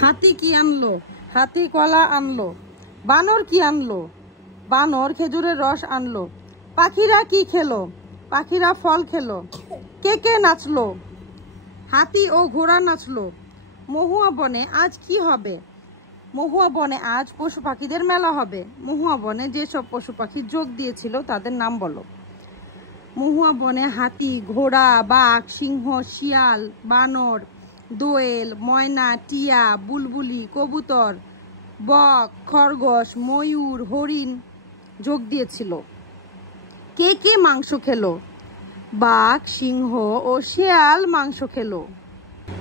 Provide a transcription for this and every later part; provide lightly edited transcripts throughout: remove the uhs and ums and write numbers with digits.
হাতি কি আনলো? হাতি কলা আনলো। বানর কি আনলো? বানর খেজুরের রস আনলো। পাখিরা কি খেলো? পাখিরা ফল খেলো। কে কে নাচলো? হাতি ও ঘোড়া নাচলো। মহুয়া বনে আজ কি হবে? মহুয়া বনে আজ পশু পাখিদের মেলা হবে। মহুয়া বনে যেসব পশু পাখি যোগ দিয়েছিল তাদের নাম বলো। মহুয়া বনে হাতি, ঘোড়া, বাঘ, সিংহ, শিয়াল, বানর, দোয়েল, ময়না, টিয়া, বুলবুলি, কবুতর, বক, খরগোশ, ময়ূর, হরিণ যোগ দিয়েছিল। কে কে মাংস খেলো? বাঘ, সিংহ ও শিয়াল মাংস খেলো।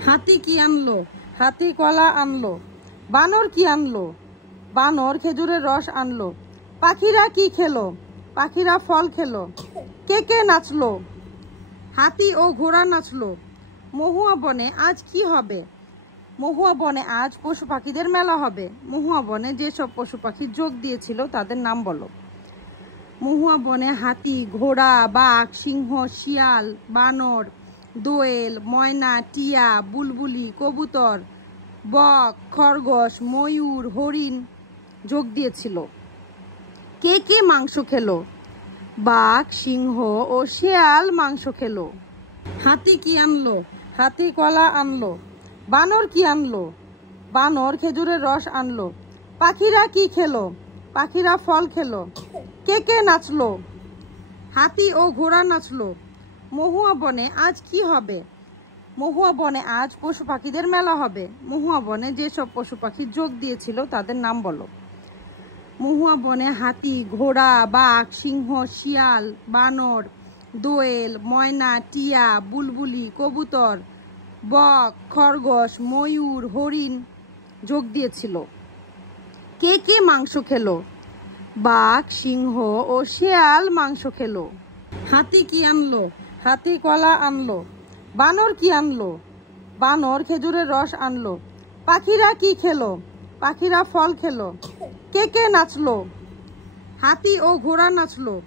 হাতি কি আনলো? হাতি কলা আনলো। বানর কি আনলো? বানর খেজুরের রস আনলো। পাখিরা কি খেলো? পাখিরা ফল খেলো। কে কে নাচলো? হাতি ও ঘোড়া নাচলো। মহুয়া বনে আজ কি হবে? মহুয়া বনে আজ পশু পাখিদের মেলা হবে। মহুয়া বনে যেসব পশু পাখি যোগ দিয়েছিল তাদের নাম বলো। মহুয়া বনে হাতি, ঘোড়া, বাঘ, সিংহ, শিয়াল, বানর, দোয়েল, ময়না, টিয়া, বুলবুলি, কবুতর, বক, খরগোশ, ময়ূর, হরিণ যোগ দিয়েছিল। কে কে মাংস খেলো? বাঘ, সিংহ ও শিয়াল মাংস খেলো। হাতি কি আনলো? হাতি কলা আনলো। বানর কি আনলো? বানর খেজুরের রস আনলো। পাখিরা কি খেলো? পাখিরা ফল খেলো। কে কে নাচলো? হাতি ও ঘোড়া নাচলো। মহুয়া বনে আজ কি হবে? মহুয়া বনে আজ পশু পাখিদের মেলা হবে। মহুয়া বনে যেসব পশু পাখি যোগ দিয়েছিল তাদের নাম বলো। মহুয়া বনে হাতি, ঘোড়া, বাঘ, সিংহ, শিয়াল, বানর, দোয়েল, ময়না, টিয়া, বুলবুলি, কবুতর, বক, খরগোশ, ময়ূর, হরিণ যোগ দিয়েছিল। কে কে মাংস খেলো? বাঘ, সিংহ ও শিয়াল মাংস খেলো। হাতি কি আনলো? হাতি কলা আনলো। বানর কি আনলো? বানর খেজুরের রস আনলো। পাখিরা কি খেলো? পাখিরা ফল খেলো। কে কে নাচলো? হাতি ও ঘোড়া নাচলো।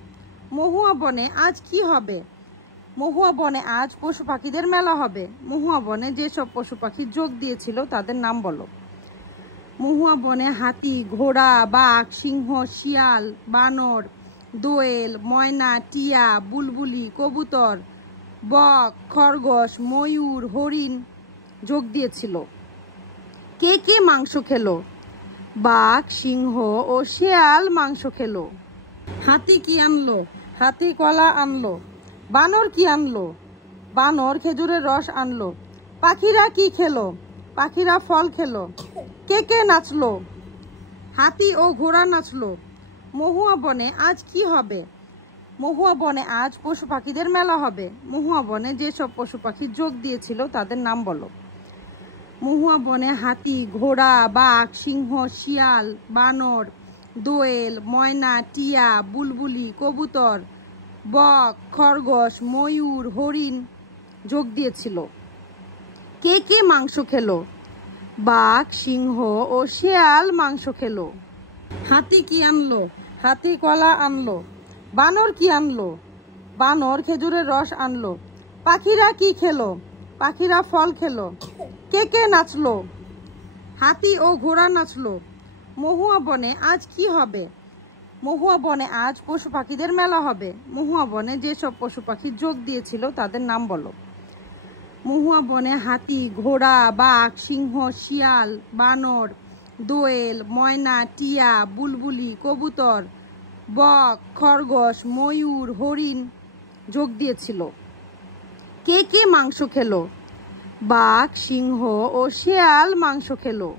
মহুয়া বনে আজ কি হবে? মহুয়া বনে আজ পশু পাখিদের মেলা হবে। মহুয়া বনে যেসব পশু পাখি যোগ দিয়েছিল তাদের নাম বলো। মহুয়া বনে হাতি, ঘোড়া, বাঘ, সিংহ, শিয়াল, বানর, দোয়েল, ময়না, টিয়া, বুলবুলি, কবুতর, বক, খরগোশ, ময়ূর, হরিণ যোগ দিয়েছিল। কে কে মাংস খেলো? বাঘ, সিংহ ও শিয়াল মাংস খেলো। হাতি কি আনলো? হাতি কলা আনলো। বানর কি আনলো? বানর খেজুরের রস আনলো। পাখিরা কি খেলো? পাখিরা ফল খেলো। কে কে নাচলো? হাতি ও ঘোড়া নাচলো। মহুয়া বনে আজ কি হবে? মহুয়া বনে আজ পশু পাখিদের মেলা হবে। মহুয়া বনে যেসব পশু পাখি যোগ দিয়েছিল তাদের নাম বলো। মহুয়া বনে হাতি, ঘোড়া, বাঘ, সিংহ, শিয়াল, বানর, দোয়েল, ময়না, টিয়া, বুলবুলি, কবুতর, বক, খরগোশ, ময়ূর, হরিণ যোগ দিয়েছিল। কে কে মাংস খেলো? বাঘ, সিংহ ও শিয়াল মাংস খেলো। হাতি কি আনলো? হাতি কলা আনলো। বানর কি আনলো? বানর খেজুরের রস আনলো। পাখিরা কি খেলো? পাখিরা ফল খেলো। কে কে নাচলো? হাতি ও ঘোড়া নাচলো। মহুয়া বনে আজ কি হবে? মহুয়া বনে আজ পশু পাখিদের মেলা হবে। মহুয়া বনে যেসব পশু পাখি যোগ দিয়েছিল তাদের নাম বলো। মহুয়া বনে হাতি, ঘোড়া, বাঘ, সিংহ, শিয়াল, বানর, দোয়েল, ময়না, টিয়া, বুলবুলি, কবুতর, বক, খরগোশ, ময়ূর, হরিণ যোগ দিয়েছিল। কে কে মাংস খেলো? বাঘ, সিংহ ও শিয়াল মাংস খেলো।